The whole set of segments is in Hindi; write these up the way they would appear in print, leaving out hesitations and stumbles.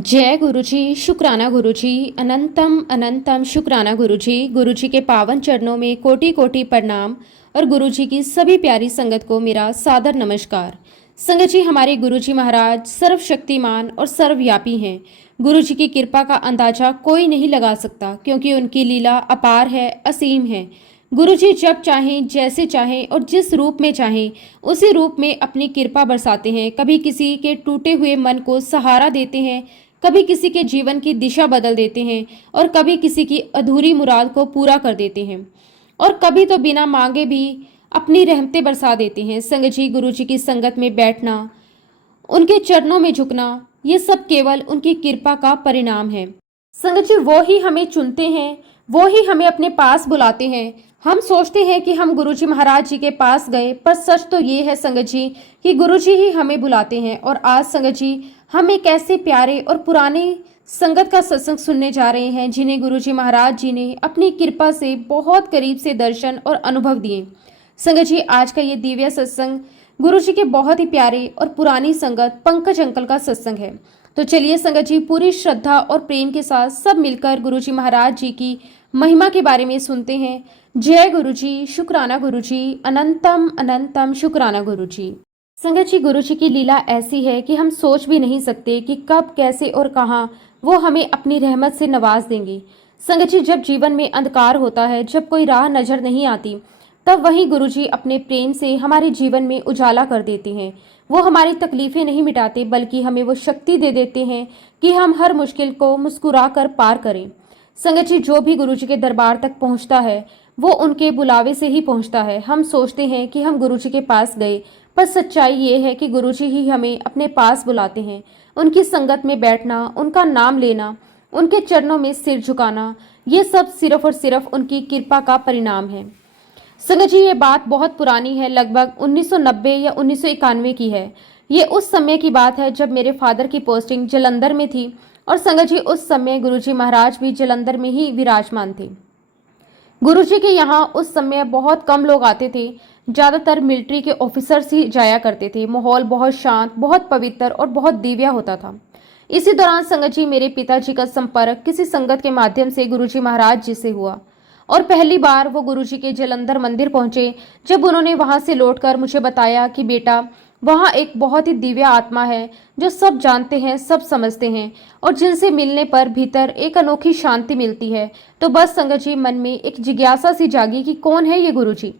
जय गुरुजी, शुक्राना गुरुजी, अनंतम अनंतम शुक्राना गुरुजी। गुरुजी के पावन चरणों में कोटि कोटि प्रणाम और गुरुजी की सभी प्यारी संगत को मेरा सादर नमस्कार। संगत जी, हमारे गुरुजी महाराज सर्वशक्तिमान और सर्वव्यापी हैं। गुरुजी की कृपा का अंदाजा कोई नहीं लगा सकता, क्योंकि उनकी लीला अपार है, असीम है। गुरुजी जब चाहें, जैसे चाहें और जिस रूप में चाहें उसी रूप में अपनी कृपा बरसाते हैं। कभी किसी के टूटे हुए मन को सहारा देते हैं, कभी किसी के जीवन की दिशा बदल देते हैं और कभी किसी की अधूरी मुराद को पूरा कर देते हैं, और कभी तो बिना मांगे भी अपनी रहमतें बरसा देते हैं। संगत जी, गुरुजी की संगत में बैठना, उनके चरणों में झुकना, ये सब केवल उनकी कृपा का परिणाम है। संगत जी, वो ही हमें चुनते हैं, वो ही हमें अपने पास बुलाते हैं। हम सोचते हैं कि हम गुरुजी महाराज जी के पास गए, पर सच तो ये है संगत जी कि गुरुजी ही हमें बुलाते हैं। और आज संगत जी, हम एक ऐसे प्यारे और पुराने संगत का सत्संग सुनने जा रहे हैं, जिन्हें गुरुजी महाराज जी ने अपनी कृपा से बहुत करीब से दर्शन और अनुभव दिए। संगत जी, आज का ये दिव्य सत्संग गुरुजी के बहुत ही प्यारे और पुरानी संगत पंकज अंकल का सत्संग है। तो चलिए संगत जी, पूरी श्रद्धा और प्रेम के साथ सब मिलकर गुरुजी महाराज जी की महिमा के बारे में सुनते हैं। जय गुरुजी, शुक्राना गुरुजी, अनंतम अनंतम शुक्राना गुरुजी। संगत जी, गुरुजी की लीला ऐसी है कि हम सोच भी नहीं सकते कि कब, कैसे और कहाँ वो हमें अपनी रहमत से नवाज देंगे। संगत जी, जब जीवन में अंधकार होता है, जब कोई राह नजर नहीं आती, तब वहीं गुरुजी अपने प्रेम से हमारे जीवन में उजाला कर देते हैं। वो हमारी तकलीफें नहीं मिटाते, बल्कि हमें वो शक्ति दे देते हैं कि हम हर मुश्किल को मुस्कुरा कर पार करें। संगत जी, जो भी गुरुजी के दरबार तक पहुंचता है, वो उनके बुलावे से ही पहुंचता है। हम सोचते हैं कि हम गुरुजी के पास गए, पर सच्चाई ये है कि गुरुजी ही हमें अपने पास बुलाते हैं। उनकी संगत में बैठना, उनका नाम लेना, उनके चरणों में सिर झुकाना, ये सब सिर्फ और सिर्फ उनकी कृपा का परिणाम है। संगत जी, ये बात बहुत पुरानी है, लगभग 1990 या 1991 की है। ये उस समय की बात है जब मेरे फादर की पोस्टिंग जलंधर में थी, और संगत जी उस समय गुरुजी महाराज भी जलंधर में ही विराजमान थे। गुरुजी के यहाँ उस समय बहुत कम लोग आते थे, ज़्यादातर मिलिट्री के ऑफिसर्स ही जाया करते थे। माहौल बहुत शांत, बहुत पवित्र और बहुत दिव्य होता था। इसी दौरान संगत जी, मेरे पिताजी का संपर्क किसी संगत के माध्यम से गुरुजी महाराज जी से हुआ, और पहली बार वो गुरुजी के जलंधर मंदिर पहुंचे, जब उन्होंने वहां से लौटकर मुझे बताया कि बेटा, वहाँ एक बहुत ही दिव्य आत्मा है जो सब जानते हैं, सब समझते हैं, और जिनसे मिलने पर भीतर एक अनोखी शांति मिलती है। तो बस संगत जी, मन में एक जिज्ञासा सी जागी कि कौन है ये गुरुजी,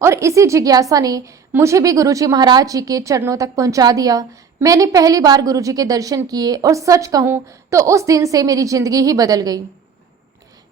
और इसी जिज्ञासा ने मुझे भी गुरुजी महाराज जी के चरणों तक पहुंचा दिया। मैंने पहली बार गुरुजी के दर्शन किए, और सच कहूँ तो उस दिन से मेरी जिंदगी ही बदल गई।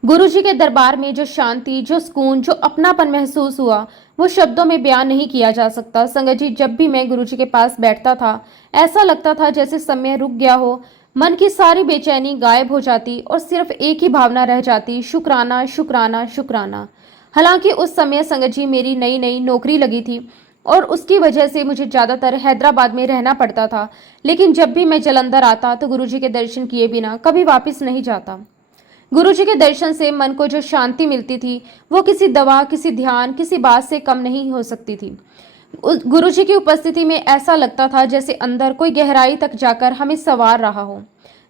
गुरुजी के दरबार में जो शांति, जो सुकून, जो अपनापन महसूस हुआ, वो शब्दों में बयान नहीं किया जा सकता। संगत जी, जब भी मैं गुरुजी के पास बैठता था, ऐसा लगता था जैसे समय रुक गया हो, मन की सारी बेचैनी गायब हो जाती और सिर्फ एक ही भावना रह जाती, शुक्राना शुक्राना शुक्राना। हालांकि उस समय संगत जी मेरी नई नई नौकरी लगी थी, और उसकी वजह से मुझे ज़्यादातर हैदराबाद में रहना पड़ता था। लेकिन जब भी मैं जलंधर आता तो गुरुजी के दर्शन किए बिना कभी वापस नहीं जाता। गुरुजी के दर्शन से मन को जो शांति मिलती थी, वो किसी दवा, किसी ध्यान, किसी बात से कम नहीं हो सकती थी। गुरुजी की उपस्थिति में ऐसा लगता था जैसे अंदर कोई गहराई तक जाकर हमें संवार रहा हो,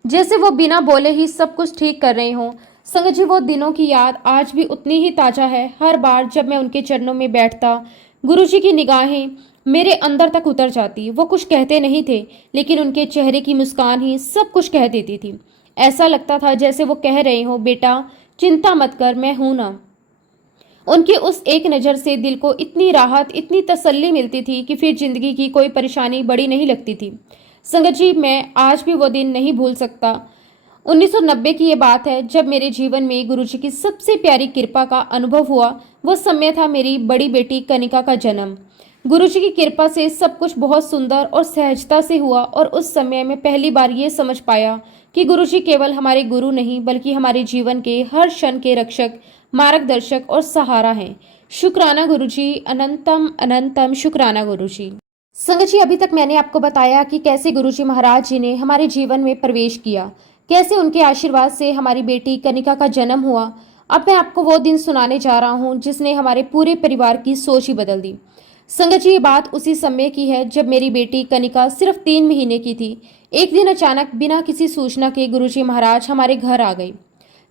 जैसे वो बिना बोले ही सब कुछ ठीक कर रहे हो। संगत जी, वो दिनों की याद आज भी उतनी ही ताज़ा है। हर बार जब मैं उनके चरणों में बैठता, गुरुजी की निगाहें मेरे अंदर तक उतर जाती। वो कुछ कहते नहीं थे, लेकिन उनके चेहरे की मुस्कान ही सब कुछ कह देती थी। ऐसा लगता था जैसे वो कह रहे हो, बेटा चिंता मत कर, मैं हूं ना। उनकी उस एक नज़र से दिल को इतनी राहत, इतनी तसल्ली मिलती थी कि फिर जिंदगी की कोई परेशानी बड़ी नहीं लगती थी। संगत जी, मैं आज भी वो दिन नहीं भूल सकता। 1990 की ये बात है जब मेरे जीवन में गुरुजी की सबसे प्यारी कृपा का अनुभव हुआ। वो समय था मेरी बड़ी बेटी कनिका का जन्म। गुरुजी की कृपा से सब कुछ बहुत सुंदर और सहजता से हुआ, और उस समय मैं पहली बार ये समझ पाया कि गुरुजी केवल हमारे गुरु नहीं, बल्कि हमारे जीवन के हर क्षण के रक्षक, मार्गदर्शक और सहारा हैं। शुक्राना गुरुजी, अनंतम अनंतम शुक्राना गुरुजी। संगत जी, अभी तक मैंने आपको बताया कि कैसे गुरुजी महाराज जी ने हमारे जीवन में प्रवेश किया, कैसे उनके आशीर्वाद से हमारी बेटी कनिका का जन्म हुआ। अब मैं आपको वो दिन सुनाने जा रहा हूँ जिसने हमारे पूरे परिवार की सोच ही बदल दी। संगत जी, ये बात उसी समय की है जब मेरी बेटी कनिका सिर्फ 3 महीने की थी। एक दिन अचानक बिना किसी सूचना के गुरुजी महाराज हमारे घर आ गए।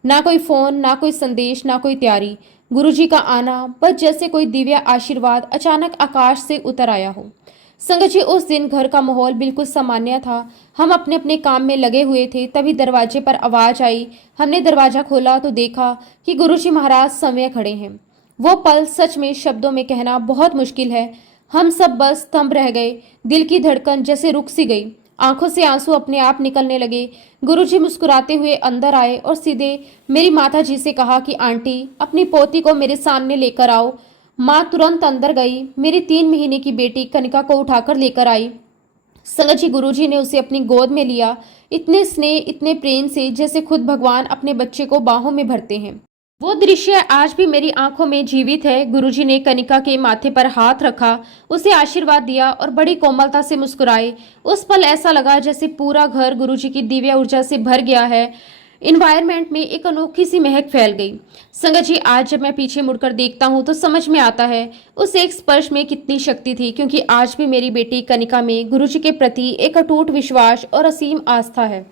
ना कोई फोन, ना कोई संदेश, ना कोई तैयारी। गुरुजी का आना बस जैसे कोई दिव्य आशीर्वाद अचानक आकाश से उतर आया हो। संगत जी, उस दिन घर का माहौल बिल्कुल सामान्य था। हम अपने अपने काम में लगे हुए थे, तभी दरवाजे पर आवाज आई। हमने दरवाजा खोला तो देखा कि गुरुजी महाराज समय खड़े हैं। वो पल सच में शब्दों में कहना बहुत मुश्किल है। हम सब बस स्तंभ रह गए। दिल की धड़कन जैसे रुक सी गई, आंखों से आंसू अपने आप निकलने लगे। गुरुजी मुस्कुराते हुए अंदर आए और सीधे मेरी माता जी से कहा कि आंटी, अपनी पोती को मेरे सामने लेकर आओ। माँ तुरंत अंदर गई। मेरी 3 महीने की बेटी कनिका को उठाकर लेकर आई। संगत जी, गुरुजी ने उसे अपनी गोद में लिया, इतने स्नेह, इतने प्रेम से, जैसे खुद भगवान अपने बच्चे को बाहों में भरते हैं। वो दृश्य आज भी मेरी आंखों में जीवित है। गुरुजी ने कनिका के माथे पर हाथ रखा, उसे आशीर्वाद दिया और बड़ी कोमलता से मुस्कुराए। उस पल ऐसा लगा जैसे पूरा घर गुरुजी की दिव्य ऊर्जा से भर गया है। इन्वायरमेंट में एक अनोखी सी महक फैल गई। संगत जी, आज जब मैं पीछे मुड़कर देखता हूँ तो समझ में आता है उस एक स्पर्श में कितनी शक्ति थी, क्योंकि आज भी मेरी बेटी कनिका में गुरुजी के प्रति एक अटूट विश्वास और असीम आस्था है।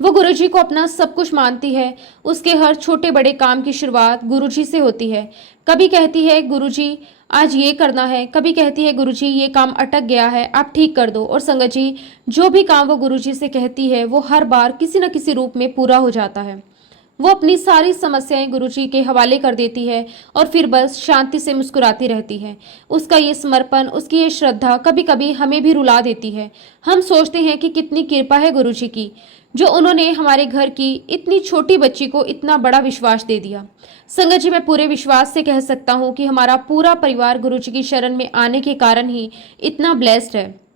वो गुरुजी को अपना सब कुछ मानती है। उसके हर छोटे बड़े काम की शुरुआत गुरुजी से होती है। कभी कहती है गुरुजी आज ये करना है, कभी कहती है गुरुजी ये काम अटक गया है, आप ठीक कर दो। और संगत जी, जो भी काम वो गुरुजी से कहती है वो हर बार किसी न किसी रूप में पूरा हो जाता है। वो अपनी सारी समस्याएं गुरुजी के हवाले कर देती है और फिर बस शांति से मुस्कुराती रहती है। उसका ये समर्पण, उसकी ये श्रद्धा कभी कभी हमें भी रुला देती है। हम सोचते हैं कि कितनी कृपा है गुरुजी की, जो उन्होंने हमारे घर की इतनी छोटी बच्ची को इतना बड़ा विश्वास दे दिया। संगत जी, मैं पूरे विश्वास से कह सकता हूँ कि हमारा पूरा परिवार गुरुजी की शरण में आने के कारण ही इतना ब्लेस्ड है।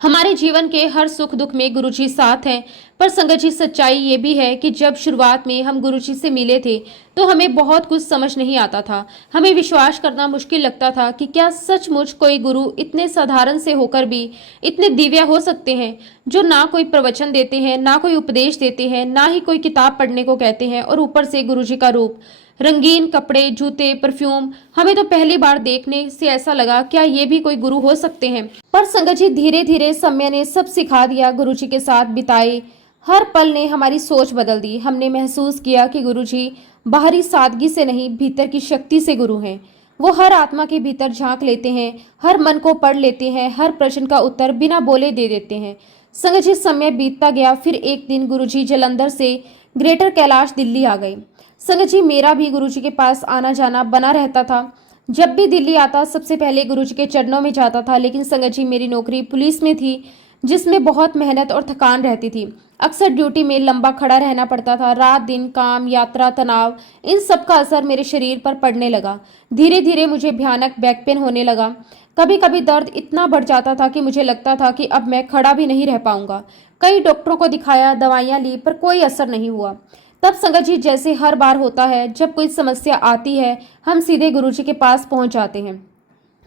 हमारे जीवन के हर सुख दुख में गुरुजी साथ हैं। पर संगत जी, सच्चाई ये भी है कि जब शुरुआत में हम गुरुजी से मिले थे तो हमें बहुत कुछ समझ नहीं आता था। हमें विश्वास करना मुश्किल लगता था कि क्या सचमुच कोई गुरु इतने साधारण से होकर भी इतने दिव्य हो सकते हैं, जो ना कोई प्रवचन देते हैं, ना कोई उपदेश देते हैं, ना ही कोई किताब पढ़ने को कहते हैं, और ऊपर से गुरुजी का रूप, रंगीन कपड़े, जूते, परफ्यूम। हमें तो पहली बार देखने से ऐसा लगा क्या ये भी कोई गुरु हो सकते हैं। पर संगत जी, धीरे धीरे समय ने सब सिखा दिया। गुरुजी के साथ बिताए हर पल ने हमारी सोच बदल दी। हमने महसूस किया कि गुरुजी बाहरी सादगी से नहीं, भीतर की शक्ति से गुरु हैं। वो हर आत्मा के भीतर झांक लेते हैं, हर मन को पढ़ लेते हैं, हर प्रश्न का उत्तर बिना बोले दे देते हैं। संगत जी, समय बीतता गया। फिर एक दिन गुरुजी जलंधर से ग्रेटर कैलाश दिल्ली आ गए। संगत जी, मेरा भी गुरुजी के पास आना जाना बना रहता था। जब भी दिल्ली आता सबसे पहले गुरुजी के चरणों में जाता था। लेकिन संगत जी, मेरी नौकरी पुलिस में थी, जिसमें बहुत मेहनत और थकान रहती थी। अक्सर ड्यूटी में लंबा खड़ा रहना पड़ता था। रात दिन काम, यात्रा, तनाव, इन सब का असर मेरे शरीर पर पड़ने लगा। धीरे धीरे मुझे भयानक बैक पेन होने लगा। कभी कभी दर्द इतना बढ़ जाता था कि मुझे लगता था कि अब मैं खड़ा भी नहीं रह पाऊंगा। कई डॉक्टरों को दिखाया, दवाइयां ली, पर कोई असर नहीं हुआ। तब संगत जी, जैसे हर बार होता है जब कोई समस्या आती है, हम सीधे गुरुजी के पास पहुंच जाते हैं।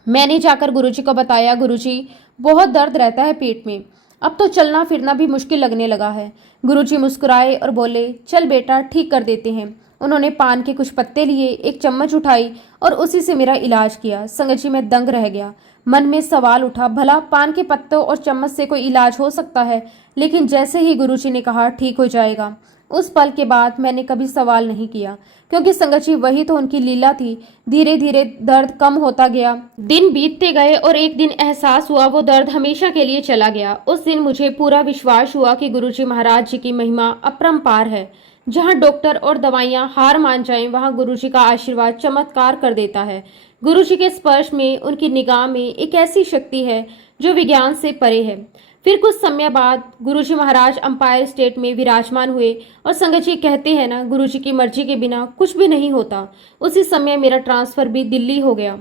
मैंने जाकर गुरुजी को बताया, गुरुजी बहुत दर्द रहता है पेट में, अब तो चलना फिरना भी मुश्किल लगने लगा है। गुरुजी मुस्कुराए और बोले, चल बेटा, ठीक कर देते हैं। उन्होंने पान के कुछ पत्ते लिए, एक चम्मच उठाई और उसी से मेरा इलाज किया। संगत जी, मैं दंग रह गया। मन में सवाल उठा, भला पान के पत्तों और चम्मच से कोई इलाज हो सकता है? लेकिन जैसे ही गुरुजी ने कहा ठीक हो जाएगा, उस पल के बाद मैंने कभी सवाल नहीं किया, क्योंकि संगत जी वही तो उनकी लीला थी। धीरे धीरे दर्द कम होता गया, दिन बीतते गए और एक दिन एहसास हुआ वो दर्द हमेशा के लिए चला गया। उस दिन मुझे पूरा विश्वास हुआ कि गुरुजी महाराज जी की महिमा अपरंपार है। जहाँ डॉक्टर और दवाइयाँ हार मान जाएं, वहाँ गुरुजी का आशीर्वाद चमत्कार कर देता है। गुरुजी के स्पर्श में, उनकी निगाह में एक ऐसी शक्ति है जो विज्ञान से परे है। फिर कुछ समय बाद गुरुजी महाराज अंपायर स्टेट में विराजमान हुए और संगत जी कहते हैं ना, गुरुजी की मर्जी के बिना कुछ भी नहीं होता। उसी समय मेरा ट्रांसफर भी दिल्ली हो गया।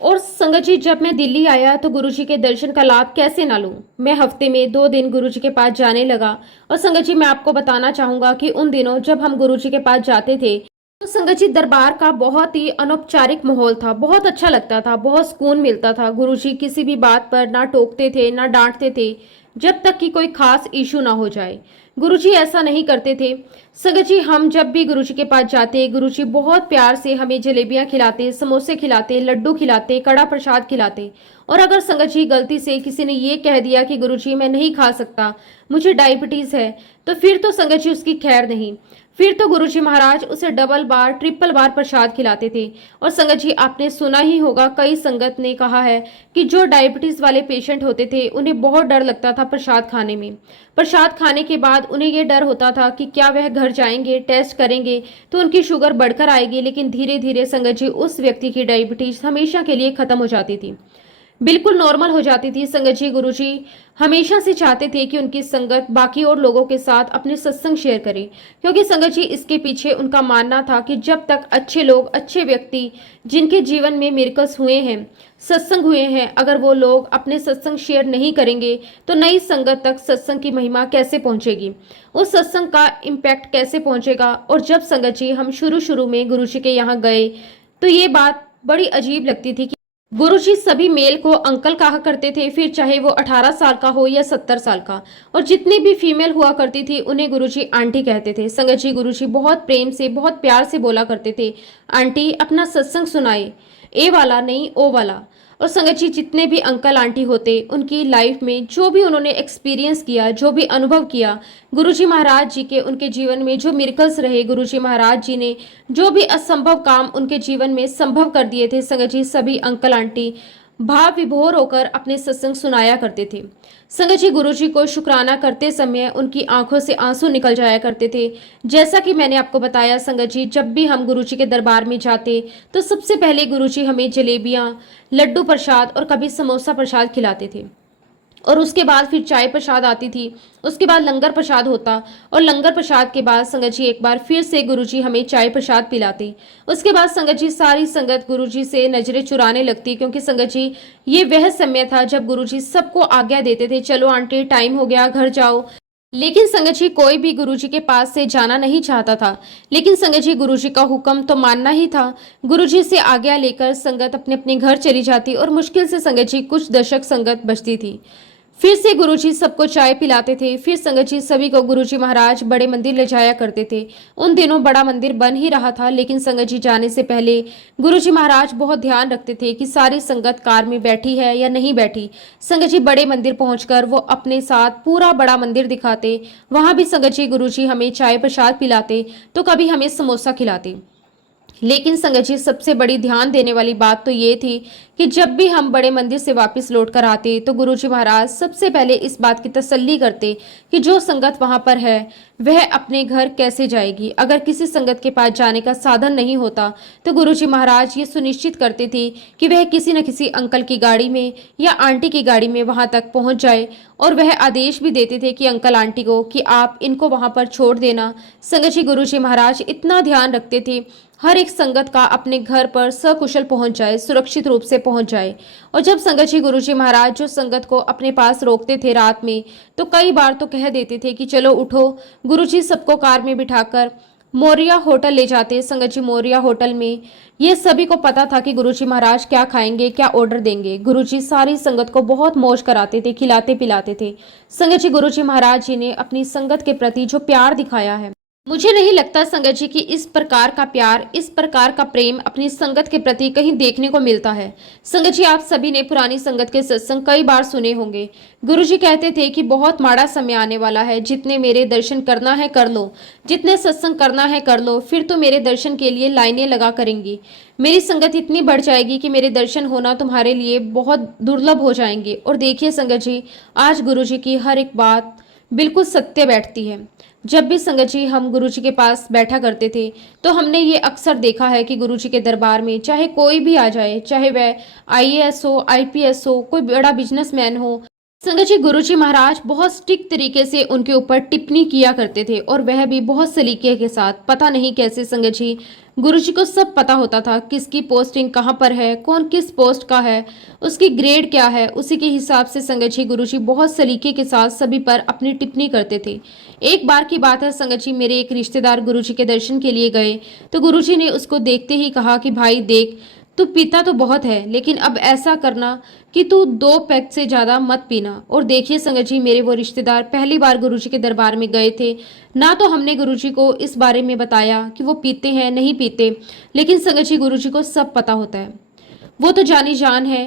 और संगत जी, जब मैं दिल्ली आया तो गुरुजी के दर्शन का लाभ कैसे ना लूं। मैं हफ्ते में 2 दिन गुरुजी के पास जाने लगा। और संगत जी, मैं आपको बताना चाहूंगा कि उन दिनों जब हम गुरुजी के पास जाते थे तो संगत जी, दरबार का बहुत ही अनौपचारिक माहौल था। बहुत अच्छा लगता था, बहुत सुकून मिलता था। गुरुजी किसी भी बात पर ना टोकते थे, ना डांटते थे, जब तक कि कोई खास इशू ना हो जाए। गुरुजी ऐसा नहीं करते थे। संगत जी, हम जब भी गुरुजी के पास जाते, गुरुजी बहुत प्यार से हमें जलेबियां खिलाते, समोसे खिलाते, लड्डू खिलाते, कड़ा प्रसाद खिलाते और अगर संगत जी गलती से किसी ने ये कह दिया कि गुरुजी मैं नहीं खा सकता, मुझे डायबिटीज है, तो फिर तो संगत जी उसकी खैर नहीं। फिर तो गुरुजी महाराज उसे डबल बार ट्रिपल बार प्रसाद खिलाते थे। और संगत जी आपने सुना ही होगा, कई संगत ने कहा है कि जो डायबिटीज वाले पेशेंट होते थे उन्हें बहुत डर लगता था प्रसाद खाने में। प्रसाद खाने के बाद उन्हें यह डर होता था कि क्या वह घर जाएंगे, टेस्ट करेंगे तो उनकी शुगर बढ़कर आएगी, लेकिन धीरे धीरे संगत जी उस व्यक्ति की डायबिटीज हमेशा के लिए खत्म हो जाती थी, बिल्कुल नॉर्मल हो जाती थी। संगत जी गुरुजी हमेशा से चाहते थे कि उनकी संगत बाकी और लोगों के साथ अपने सत्संग शेयर करे, क्योंकि संगत जी इसके पीछे उनका मानना था कि जब तक अच्छे लोग, अच्छे व्यक्ति जिनके जीवन में मिरेकल्स हुए हैं, सत्संग हुए हैं, अगर वो लोग अपने सत्संग शेयर नहीं करेंगे तो नई संगत तक सत्संग की महिमा कैसे पहुंचेगी, उस सत्संग का इम्पैक्ट कैसे पहुंचेगा। और जब संगत जी हम शुरू में गुरुजी के यहाँ गए तो ये बात बड़ी अजीब लगती थी कि गुरुजी सभी मेल को अंकल कहा करते थे, फिर चाहे वो 18 साल का हो या 70 साल का, और जितनी भी फीमेल हुआ करती थी उन्हें गुरुजी आंटी कहते थे। संगत जी गुरुजी बहुत प्रेम से, बहुत प्यार से बोला करते थे, आंटी अपना सत्संग सुनाए, ए वाला नहीं ओ वाला। और संगत जी जितने भी अंकल आंटी होते, उनकी लाइफ में जो भी उन्होंने एक्सपीरियंस किया, जो भी अनुभव किया, गुरुजी महाराज जी के उनके जीवन में जो मिरेकल्स रहे, गुरुजी महाराज जी ने जो भी असंभव काम उनके जीवन में संभव कर दिए थे, संगत जी सभी अंकल आंटी भाव विभोर होकर अपने सत्संग सुनाया करते थे। संगत जी गुरुजी को शुक्राना करते समय उनकी आंखों से आंसू निकल जाया करते थे। जैसा कि मैंने आपको बताया संगत जी, जब भी हम गुरुजी के दरबार में जाते तो सबसे पहले गुरुजी हमें जलेबियां, लड्डू प्रसाद और कभी समोसा प्रसाद खिलाते थे, और उसके बाद फिर चाय प्रसाद आती थी, उसके बाद लंगर प्रसाद होता, और लंगर प्रसाद के बाद संगत जी एक बार फिर से गुरुजी हमें चाय प्रसाद पिलाते। उसके बाद संगत जी सारी संगत गुरुजी से नजरें चुराने लगती, क्योंकि संगत जी ये वह समय था जब गुरुजी सबको आज्ञा देते थे, चलो आंटी टाइम हो गया घर जाओ। लेकिन संगत जी कोई भी गुरुजी के पास से जाना नहीं चाहता था, लेकिन संगत जी गुरुजी का हुक्म तो मानना ही था। गुरुजी से आज्ञा लेकर संगत अपने अपने घर चली जाती, और मुश्किल से संगत जी कुछ दशक संगत बचती थी। फिर से गुरुजी सबको चाय पिलाते थे, फिर संगत जी सभी को गुरुजी महाराज बड़े मंदिर ले जाया करते थे। उन दिनों बड़ा मंदिर बन ही रहा था, लेकिन संगत जी जाने से पहले गुरुजी महाराज बहुत ध्यान रखते थे कि सारी संगत कार में बैठी है या नहीं बैठी। संगत जी बड़े मंदिर पहुंचकर वो अपने साथ पूरा बड़ा मंदिर दिखाते। वहां भी संगत जी गुरुजी हमें चाय प्रसाद पिलाते तो कभी हमें समोसा खिलाते। लेकिन संगत जी सबसे बड़ी ध्यान देने वाली बात तो ये थी कि जब भी हम बड़े मंदिर से वापस लौट कर आते तो गुरुजी महाराज सबसे पहले इस बात की तसल्ली करते कि जो संगत वहां पर है वह अपने घर कैसे जाएगी। अगर किसी संगत के पास जाने का साधन नहीं होता तो गुरुजी महाराज ये सुनिश्चित करते थे कि वह किसी न किसी अंकल की गाड़ी में या आंटी की गाड़ी में वहां तक पहुंच जाए, और वह आदेश भी देते थे कि अंकल आंटी को कि आप इनको वहां पर छोड़ देना। संगत जी गुरुजी महाराज इतना ध्यान रखते थे हर एक संगत का अपने घर पर सकुशल पहुंच जाए, सुरक्षित रूप से पहुंच जाए। और जब संगत जी गुरुजी महाराज जो संगत को अपने पास रोकते थे रात में, तो कई बार तो कह देते थे कि चलो उठो। गुरुजी सबको कार में बिठाकर मोरिया होटल ले जाते। संगत जी मोरिया होटल में ये सभी को पता था कि गुरुजी महाराज क्या खाएंगे, क्या ऑर्डर देंगे। गुरुजी सारी संगत को बहुत मौज कराते थे, खिलाते पिलाते थे। संगत जी गुरुजी महाराज जी ने अपनी संगत के प्रति जो प्यार दिखाया है, मुझे नहीं लगता संगत जी कि इस प्रकार का प्यार, इस प्रकार का प्रेम अपनी संगत के प्रति कहीं देखने को मिलता है। संगत जी आप सभी ने पुरानी संगत के सत्संग कई बार सुने होंगे। गुरुजी कहते थे कि बहुत माड़ा समय आने वाला है, जितने मेरे दर्शन करना है कर लो, जितने सत्संग करना है कर लो, फिर तो मेरे दर्शन के लिए लाइनें लगा करेंगी। मेरी संगत इतनी बढ़ जाएगी कि मेरे दर्शन होना तुम्हारे लिए बहुत दुर्लभ हो जाएंगे। और देखिए संगत जी आज गुरुजी की हर एक बात बिल्कुल सत्य बैठती है। जब भी संगत जी हम गुरुजी के पास बैठा करते थे तो हमने ये अक्सर देखा है कि गुरुजी के दरबार में चाहे कोई भी आ जाए, चाहे वह आईएएस हो, आईपीएस हो, कोई बड़ा बिजनेसमैन हो, संगत जी गुरुजी महाराज बहुत स्ट्रिक्ट तरीके से उनके ऊपर टिप्पणी किया करते थे, और वह भी बहुत सलीके के साथ। पता नहीं कैसे संगत जी गुरुजी को सब पता होता था, किसकी पोस्टिंग कहाँ पर है, कौन किस पोस्ट का है, उसकी ग्रेड क्या है, उसी के हिसाब से संगत जी गुरुजी बहुत सलीके के साथ सभी पर अपनी टिप्पणी करते थे। एक बार की बात है, संगत जी मेरे एक रिश्तेदार गुरुजी के दर्शन के लिए गए तो गुरुजी ने उसको देखते ही कहा कि भाई देख, तू पीता तो बहुत है, लेकिन अब ऐसा करना कि तू 2 पैक से ज्यादा मत पीना। और देखिए संगत जी मेरे वो रिश्तेदार पहली बार गुरुजी के दरबार में गए थे, ना तो हमने गुरुजी को इस बारे में बताया कि वो पीते हैं नहीं पीते, लेकिन संगत जी गुरुजी को सब पता होता है, वो तो जानी जान है।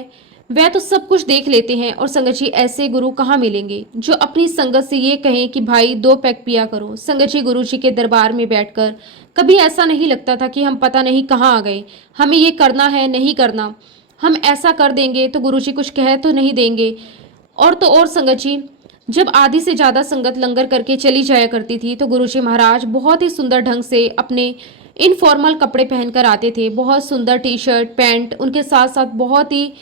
वह तो सब कुछ देख लेते हैं और संगत जी ऐसे गुरु कहाँ मिलेंगे जो अपनी संगत से ये कहें कि भाई 2 पैग पिया करो। संगत जी गुरु जी के दरबार में बैठकर कभी ऐसा नहीं लगता था कि हम पता नहीं कहाँ आ गए, हमें ये करना है नहीं करना, हम ऐसा कर देंगे तो गुरु जी कुछ कह तो नहीं देंगे। और तो और संगत जी, जब आधी से ज़्यादा संगत लंगर करके चली जाया करती थी तो गुरुजी महाराज बहुत ही सुंदर ढंग से अपने इनफॉर्मल कपड़े पहनकर आते थे। बहुत सुंदर टी शर्ट पैंट, उनके साथ साथ बहुत ही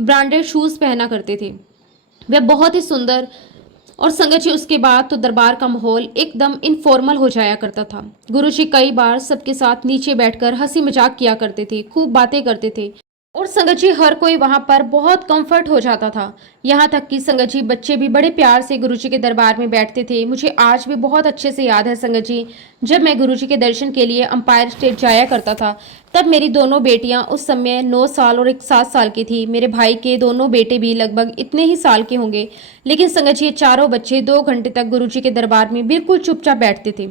ब्रांडेड शूज़ पहना करते थे। वह बहुत ही सुंदर। और संगत जी उसके बाद तो दरबार का माहौल एकदम इनफॉर्मल हो जाया करता था। गुरुजी कई बार सबके साथ नीचे बैठकर हंसी मजाक किया करते थे, खूब बातें करते थे और संगत जी हर कोई वहां पर बहुत कंफर्ट हो जाता था। यहाँ तक कि संगत जी बच्चे भी बड़े प्यार से गुरुजी के दरबार में बैठते थे। मुझे आज भी बहुत अच्छे से याद है संगत जी, जब मैं गुरुजी के दर्शन के लिए अंपायर स्टेट जाया करता था तब मेरी दोनों बेटियां उस समय 9 साल और एक 7 साल की थी। मेरे भाई के दोनों बेटे भी लगभग इतने ही साल के होंगे। लेकिन संगत जी ये चारों बच्चे 2 घंटे तक गुरुजी के दरबार में बिल्कुल चुपचाप बैठते थे,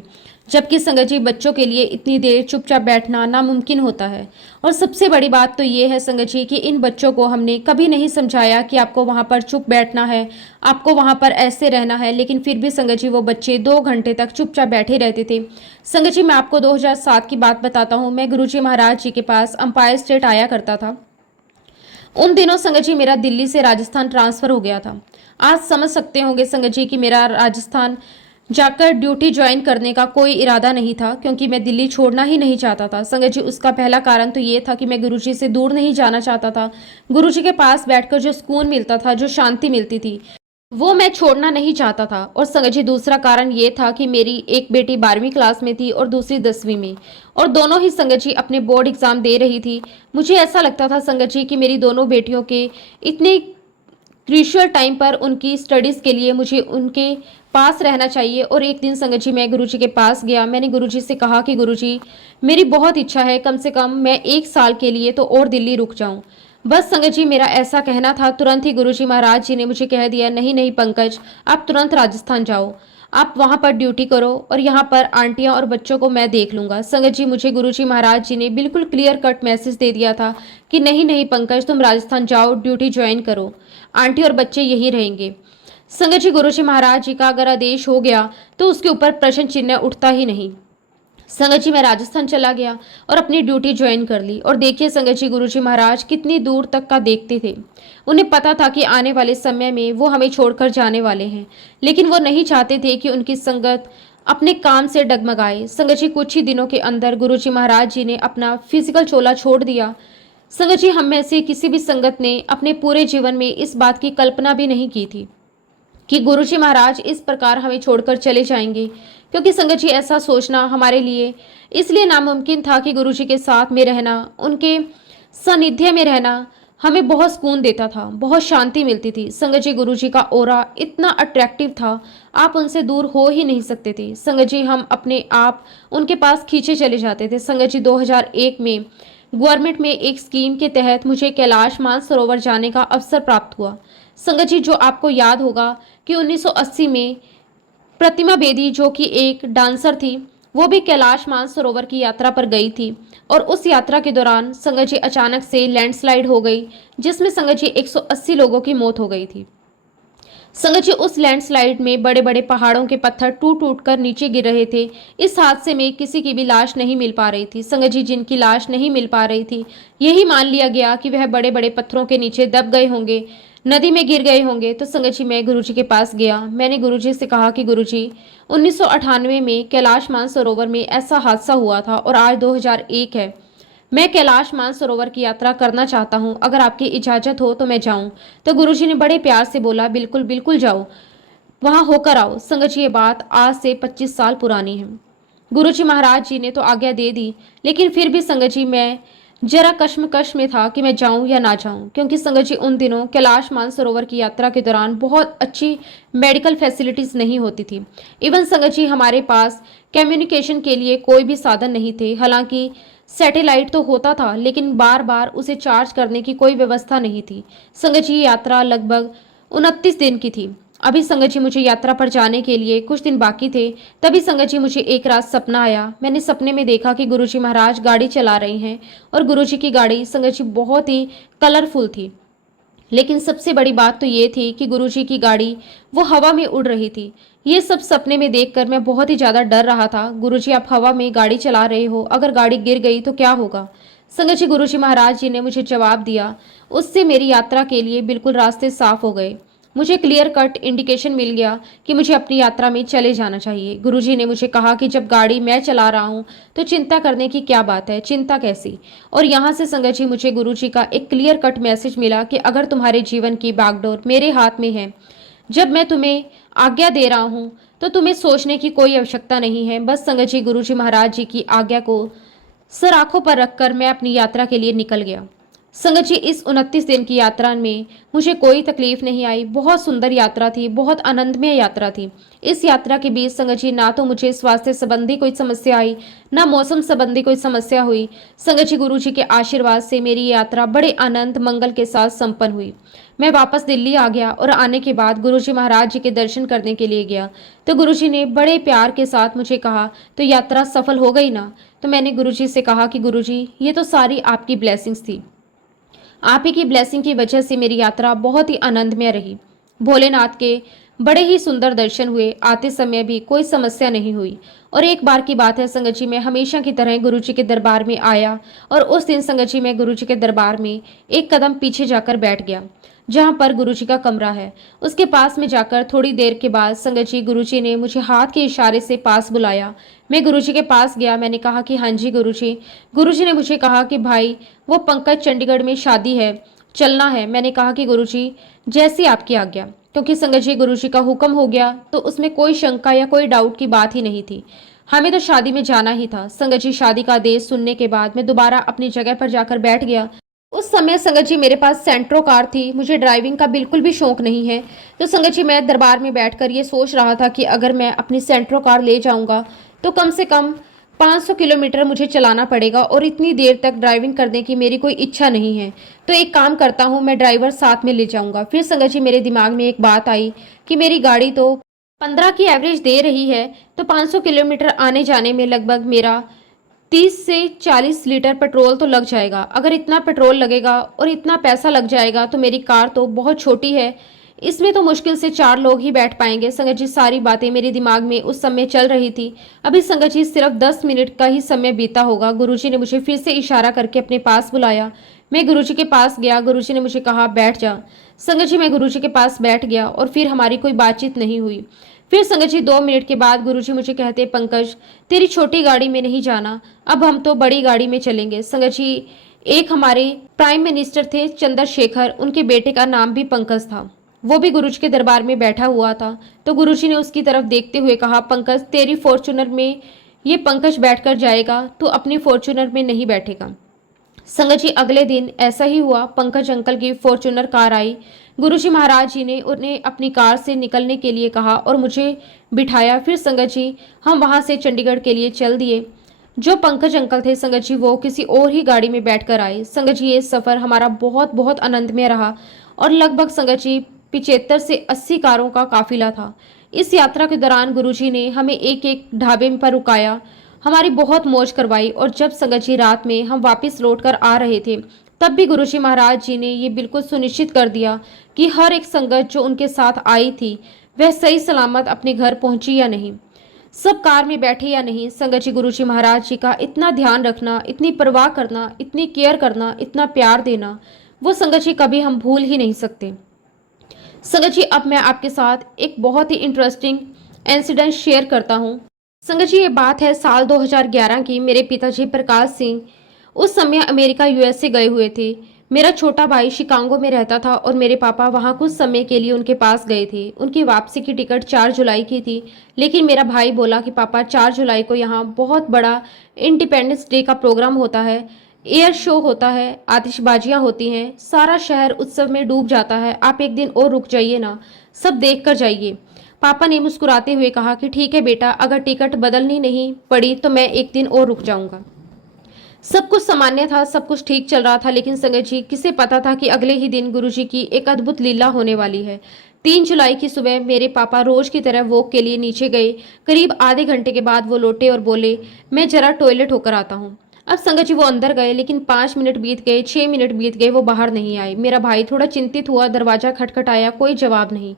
जबकि संगत जी बच्चों के लिए इतनी देर चुपचाप बैठना नामुमकिन होता है। और सबसे बड़ी बात तो ये है संगत जी कि इन बच्चों को हमने कभी नहीं समझाया कि आपको वहाँ पर चुप बैठना है, आपको वहाँ पर ऐसे रहना है, लेकिन फिर भी संगत जी वो बच्चे 2 घंटे तक चुपचाप बैठे रहते थे। संगत जी मैं आपको 2007 की बात बताता हूँ। मैं गुरुजी महाराज जी के पास अंपायर स्टेट आया करता था। उन दिनों संगत जी मेरा दिल्ली से राजस्थान ट्रांसफ़र हो गया था। आज समझ सकते होंगे संगत जी कि मेरा राजस्थान जाकर ड्यूटी ज्वाइन करने का कोई इरादा नहीं था, क्योंकि मैं दिल्ली छोड़ना ही नहीं चाहता था। संगत जी उसका पहला कारण तो ये था कि मैं गुरुजी से दूर नहीं जाना चाहता था। गुरुजी के पास बैठकर जो सुकून मिलता था, जो शांति मिलती थी, वो मैं छोड़ना नहीं चाहता था। और संगत जी दूसरा कारण ये था कि मेरी एक बेटी 12वीं क्लास में थी और दूसरी 10वीं में, और दोनों ही संगत जी अपने बोर्ड एग्ज़ाम दे रही थी। मुझे ऐसा लगता था संगत जी कि मेरी दोनों बेटियों के इतने क्रूशियल टाइम पर उनकी स्टडीज़ के लिए मुझे उनके पास रहना चाहिए। और एक दिन संगत जी मैं गुरुजी के पास गया। मैंने गुरुजी से कहा कि गुरुजी मेरी बहुत इच्छा है कम से कम मैं 1 साल के लिए तो और दिल्ली रुक जाऊं। बस संगत जी मेरा ऐसा कहना था, तुरंत ही गुरुजी महाराज जी ने मुझे कह दिया, नहीं नहीं पंकज, आप तुरंत राजस्थान जाओ, आप वहाँ पर ड्यूटी करो और यहाँ पर आंटियाँ और बच्चों को मैं देख लूँगा। संगत जी मुझे गुरुजी महाराज जी ने बिल्कुल क्लियर कट मैसेज दे दिया था कि नहीं नहीं पंकज, तुम राजस्थान जाओ, ड्यूटी ज्वाइन करो, आंटी और बच्चे यहीं रहेंगे। संगत जी गुरुजी महाराज जी का अगर आदेश हो गया तो उसके ऊपर प्रश्न चिन्ह उठता ही नहीं। संगत जी मैं राजस्थान चला गया और अपनी ड्यूटी ज्वाइन कर ली। और देखिए संगत जी गुरुजी महाराज कितनी दूर तक का देखते थे। उन्हें पता था कि आने वाले समय में वो हमें छोड़कर जाने वाले हैं, लेकिन वो नहीं चाहते थे कि उनकी संगत अपने काम से डगमगाए। संगत जी कुछ ही दिनों के अंदर गुरुजी महाराज जी ने अपना फिजिकल चोला छोड़ दिया। संगत जी हम में से किसी भी संगत ने अपने पूरे जीवन में इस बात की कल्पना भी नहीं की थी कि गुरुजी महाराज इस प्रकार हमें छोड़कर चले जाएंगे, क्योंकि संगत जी ऐसा सोचना हमारे लिए इसलिए नामुमकिन था कि गुरुजी के साथ में रहना, उनके सानिध्य में रहना हमें बहुत सुकून देता था, बहुत शांति मिलती थी। संगत जी गुरुजी का ऑरा इतना अट्रैक्टिव था, आप उनसे दूर हो ही नहीं सकते थे। संगत जी हम अपने आप उनके पास खींचे चले जाते थे। संगत जी 2001 में गवर्नमेंट में एक स्कीम के तहत मुझे कैलाश मानसरोवर जाने का अवसर प्राप्त हुआ। संगत जी जो आपको याद होगा कि 1980 में प्रतिमा बेदी जो कि एक डांसर थी, वो भी कैलाश मानसरोवर की यात्रा पर गई थी। और उस यात्रा के दौरान संगत जी अचानक से लैंडस्लाइड हो गई, जिसमें संगत जी 180 लोगों की मौत हो गई थी। संगत जी उस लैंडस्लाइड में बड़े बड़े पहाड़ों के पत्थर टूट टूट कर नीचे गिर रहे थे। इस हादसे में किसी की भी लाश नहीं मिल पा रही थी। संगत जी जिनकी लाश नहीं मिल पा रही थी, यही मान लिया गया कि वह बड़े बड़े पत्थरों के नीचे दब गए होंगे, नदी में गिर गए होंगे। तो संगत जी मैं गुरुजी के पास गया। मैंने गुरुजी से कहा कि गुरुजी 1998 में कैलाश मानसरोवर में ऐसा हादसा हुआ था और आज 2001 है, मैं कैलाश मानसरोवर की यात्रा करना चाहता हूँ, अगर आपकी इजाज़त हो तो मैं जाऊँ। तो गुरुजी ने बड़े प्यार से बोला, बिल्कुल बिल्कुल जाओ, वहाँ होकर आओ। संगत जी ये बात आज से 25 साल पुरानी है। गुरुजी महाराज जी ने तो आज्ञा दे दी, लेकिन फिर भी संगत जी मैं जरा कश्मकश में था कि मैं जाऊं या ना जाऊं, क्योंकि संगत जी उन दिनों कैलाश मानसरोवर की यात्रा के दौरान बहुत अच्छी मेडिकल फैसिलिटीज़ नहीं होती थी। इवन संगत जी हमारे पास कम्युनिकेशन के लिए कोई भी साधन नहीं थे। हालांकि सैटेलाइट तो होता था, लेकिन बार बार उसे चार्ज करने की कोई व्यवस्था नहीं थी। संगत जी यात्रा लगभग 29 दिन की थी। अभी संगत जी मुझे यात्रा पर जाने के लिए कुछ दिन बाकी थे। तभी संगत जी मुझे एक रात सपना आया। मैंने सपने में देखा कि गुरुजी महाराज गाड़ी चला रहे हैं और गुरुजी की गाड़ी संगत जी बहुत ही कलरफुल थी। लेकिन सबसे बड़ी बात तो ये थी कि गुरुजी की गाड़ी वो हवा में उड़ रही थी। ये सब सपने में देखकर मैं बहुत ही ज़्यादा डर रहा था। गुरुजी, आप हवा में गाड़ी चला रहे हो, अगर गाड़ी गिर गई तो क्या होगा? संगत जी, गुरुजी महाराज जी ने मुझे जवाब दिया। उससे मेरी यात्रा के लिए बिल्कुल रास्ते साफ हो गए। मुझे क्लियर कट इंडिकेशन मिल गया कि मुझे अपनी यात्रा में चले जाना चाहिए। गुरुजी ने मुझे कहा कि जब गाड़ी मैं चला रहा हूँ तो चिंता करने की क्या बात है, चिंता कैसी? और यहाँ से संगत जी, मुझे गुरुजी का एक क्लियर कट मैसेज मिला कि अगर तुम्हारे जीवन की बागडोर मेरे हाथ में है, जब मैं तुम्हें आज्ञा दे रहा हूँ तो तुम्हें सोचने की कोई आवश्यकता नहीं है। बस संगत जी, गुरुजी महाराज जी की आज्ञा को सर आंखों पर रखकर मैं अपनी यात्रा के लिए निकल गया। संगत जी, इस 29 दिन की यात्रा में मुझे कोई तकलीफ नहीं आई। बहुत सुंदर यात्रा थी, बहुत आनंदमय यात्रा थी। इस यात्रा के बीच संगत जी, ना तो मुझे स्वास्थ्य संबंधी कोई समस्या आई, ना मौसम संबंधी कोई समस्या हुई। संगत जी, गुरु जी के आशीर्वाद से मेरी यात्रा बड़े आनंद मंगल के साथ संपन्न हुई। मैं वापस दिल्ली आ गया और आने के बाद गुरुजी महाराज जी के दर्शन करने के लिए गया तो गुरुजी ने बड़े प्यार के साथ मुझे कहा, तो यात्रा सफल हो गई ना? तो मैंने गुरुजी से कहा कि गुरुजी, ये तो सारी आपकी ब्लेसिंग्स थी। आप ही की ब्लेसिंग की वजह से मेरी यात्रा बहुत ही आनंदमय रही। भोलेनाथ के बड़े ही सुंदर दर्शन हुए, आते समय भी कोई समस्या नहीं हुई। और एक बार की बात है संगत जी, मैं हमेशा की तरह गुरुजी के दरबार में आया और उस दिन संगत जी, मैं गुरुजी के दरबार में एक कदम पीछे जाकर बैठ गया, जहां पर गुरुजी का कमरा है। उसके पास में जाकर थोड़ी देर के बाद संगत जी, गुरुजी ने मुझे हाथ के इशारे से पास बुलाया। मैं गुरुजी के पास गया। मैंने कहा कि हाँ जी गुरुजी। गुरुजी ने मुझे कहा कि भाई, वो पंकज चंडीगढ़ में शादी है, चलना है। मैंने कहा कि गुरुजी, जैसी आपकी आज्ञा। क्योंकि संगत जी, गुरुजी का हुक्म हो गया तो उसमें कोई शंका या कोई डाउट की बात ही नहीं थी। हमें तो शादी में जाना ही था। संगत जी, शादी का आदेश सुनने के बाद मैं दोबारा अपनी जगह पर जाकर बैठ गया। उस समय संगत जी, मेरे पास सेंट्रो कार थी। मुझे ड्राइविंग का बिल्कुल भी शौक नहीं है। तो संगत जी, मैं दरबार में बैठकर ये सोच रहा था कि अगर मैं अपनी सेंट्रो कार ले जाऊंगा तो कम से कम 500 किलोमीटर मुझे चलाना पड़ेगा और इतनी देर तक ड्राइविंग करने की मेरी कोई इच्छा नहीं है। तो एक काम करता हूँ, मैं ड्राइवर साथ में ले जाऊंगा। फिर संगत जी, मेरे दिमाग में एक बात आई कि मेरी गाड़ी तो 15 की एवरेज दे रही है, तो 500 किलोमीटर आने जाने में लगभग मेरा 30 से 40 लीटर पेट्रोल तो लग जाएगा। अगर इतना पेट्रोल लगेगा और इतना पैसा लग जाएगा तो मेरी कार तो बहुत छोटी है, इसमें तो मुश्किल से 4 लोग ही बैठ पाएंगे। संगत जी, सारी बातें मेरे दिमाग में उस समय चल रही थी। अभी संगत जी, सिर्फ 10 मिनट का ही समय बीता होगा। गुरुजी ने मुझे फिर से इशारा करके अपने पास बुलाया। मैं गुरुजी के पास गया। गुरुजी ने मुझे कहा, बैठ जा। संगत जी, मैं गुरुजी के पास बैठ गया और फिर हमारी कोई बातचीत नहीं हुई। फिर संगत जी, 2 मिनट के बाद गुरुजी मुझे कहते, पंकज, तेरी छोटी गाड़ी में नहीं जाना, अब हम तो बड़ी गाड़ी में चलेंगे। संगत जी, एक हमारे प्राइम मिनिस्टर थे चंद्रशेखर, उनके बेटे का नाम भी पंकज था। वो भी गुरुजी के दरबार में बैठा हुआ था। तो गुरुजी ने उसकी तरफ देखते हुए कहा, पंकज, तेरी फॉर्च्यूनर में ये पंकज बैठकर जाएगा, तो अपनी फॉर्च्यूनर में नहीं बैठेगा। संगत जी, अगले दिन ऐसा ही हुआ। पंकज अंकल की फॉर्च्यूनर कार आई। गुरुजी महाराज जी ने उन्हें अपनी कार से निकलने के लिए कहा और मुझे बिठाया। फिर संगत जी, हम वहां से चंडीगढ़ के लिए चल दिए। जो पंकज अंकल थे संगत जी, वो किसी और ही गाड़ी में बैठकर आए। संगत जी, ये सफ़र हमारा बहुत बहुत आनंदमय रहा और लगभग संगत जी 75 से 80 कारों का काफिला था। इस यात्रा के दौरान गुरुजी ने हमें एक एक ढाबे पर रुकाया, हमारी बहुत मौज करवाई। और जब संगत जी, रात में हम वापस लौट कर आ रहे थे, तब भी गुरुजी महाराज जी ने ये बिल्कुल सुनिश्चित कर दिया कि हर एक संगत जो उनके साथ आई थी वह सही सलामत अपने घर पहुंची या नहीं, सब कार में बैठे या नहीं। संगत जी, गुरुजी महाराज जी का इतना ध्यान रखना, इतनी परवाह करना, इतनी केयर करना, इतना प्यार देना, वो संगत जी कभी हम भूल ही नहीं सकते। संगत जी, अब मैं आपके साथ एक बहुत ही इंटरेस्टिंग इंसिडेंट शेयर करता हूँ। संगत जी, ये बात है साल 2011 की। मेरे पिताजी प्रकाश सिंह उस समय अमेरिका यूएसए गए हुए थे। मेरा छोटा भाई शिकागो में रहता था और मेरे पापा वहाँ कुछ समय के लिए उनके पास गए थे। उनकी वापसी की टिकट 4 जुलाई की थी, लेकिन मेरा भाई बोला कि पापा, 4 जुलाई को यहाँ बहुत बड़ा इंडिपेंडेंस डे का प्रोग्राम होता है, एयर शो होता है, आतिशबाजियां होती हैं, सारा शहर उत्सव में डूब जाता है, आप एक दिन और रुक जाइए ना, सब देख कर जाइए। पापा ने मुस्कुराते हुए कहा कि ठीक है बेटा, अगर टिकट बदलनी नहीं पड़ी तो मैं एक दिन और रुक जाऊंगा। सब कुछ सामान्य था, सब कुछ ठीक चल रहा था, लेकिन संगत जी, किसे पता था कि अगले ही दिन गुरुजी की एक अद्भुत लीला होने वाली है। 3 जुलाई की सुबह मेरे पापा रोज की तरह वॉक के लिए नीचे गए। करीब आधे घंटे के बाद वो लौटे और बोले, मैं जरा टॉयलेट होकर आता हूँ। अब संगत जी वो अंदर गए, लेकिन 5 मिनट बीत गए, 6 मिनट बीत गए, वो बाहर नहीं आए। मेरा भाई थोड़ा चिंतित हुआ, दरवाजा खटखटाया, कोई जवाब नहीं।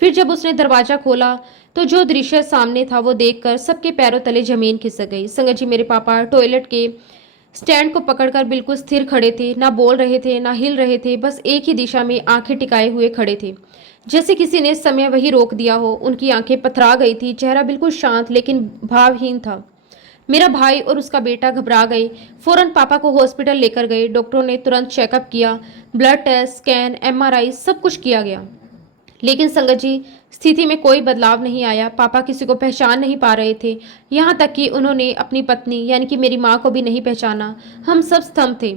फिर जब उसने दरवाजा खोला तो जो दृश्य सामने था वो देखकर सबके पैरों तले जमीन खिसक गई। संगत जी मेरे पापा टॉयलेट के स्टैंड को पकड़कर बिल्कुल स्थिर खड़े थे, ना बोल रहे थे ना हिल रहे थे, बस एक ही दिशा में आंखें टिकाए हुए खड़े थे, जैसे किसी ने समय वही रोक दिया हो। उनकी आंखें पथरा गई थी, चेहरा बिल्कुल शांत लेकिन भावहीन था। मेरा भाई और उसका बेटा घबरा गए, फौरन पापा को हॉस्पिटल लेकर गए। डॉक्टरों ने तुरंत चेकअप किया, ब्लड टेस्ट, स्कैन, एमआरआई सब कुछ किया गया, लेकिन संगत जी स्थिति में कोई बदलाव नहीं आया। पापा किसी को पहचान नहीं पा रहे थे, यहाँ तक कि उन्होंने अपनी पत्नी यानी कि मेरी माँ को भी नहीं पहचाना। हम सब स्तंभ थे।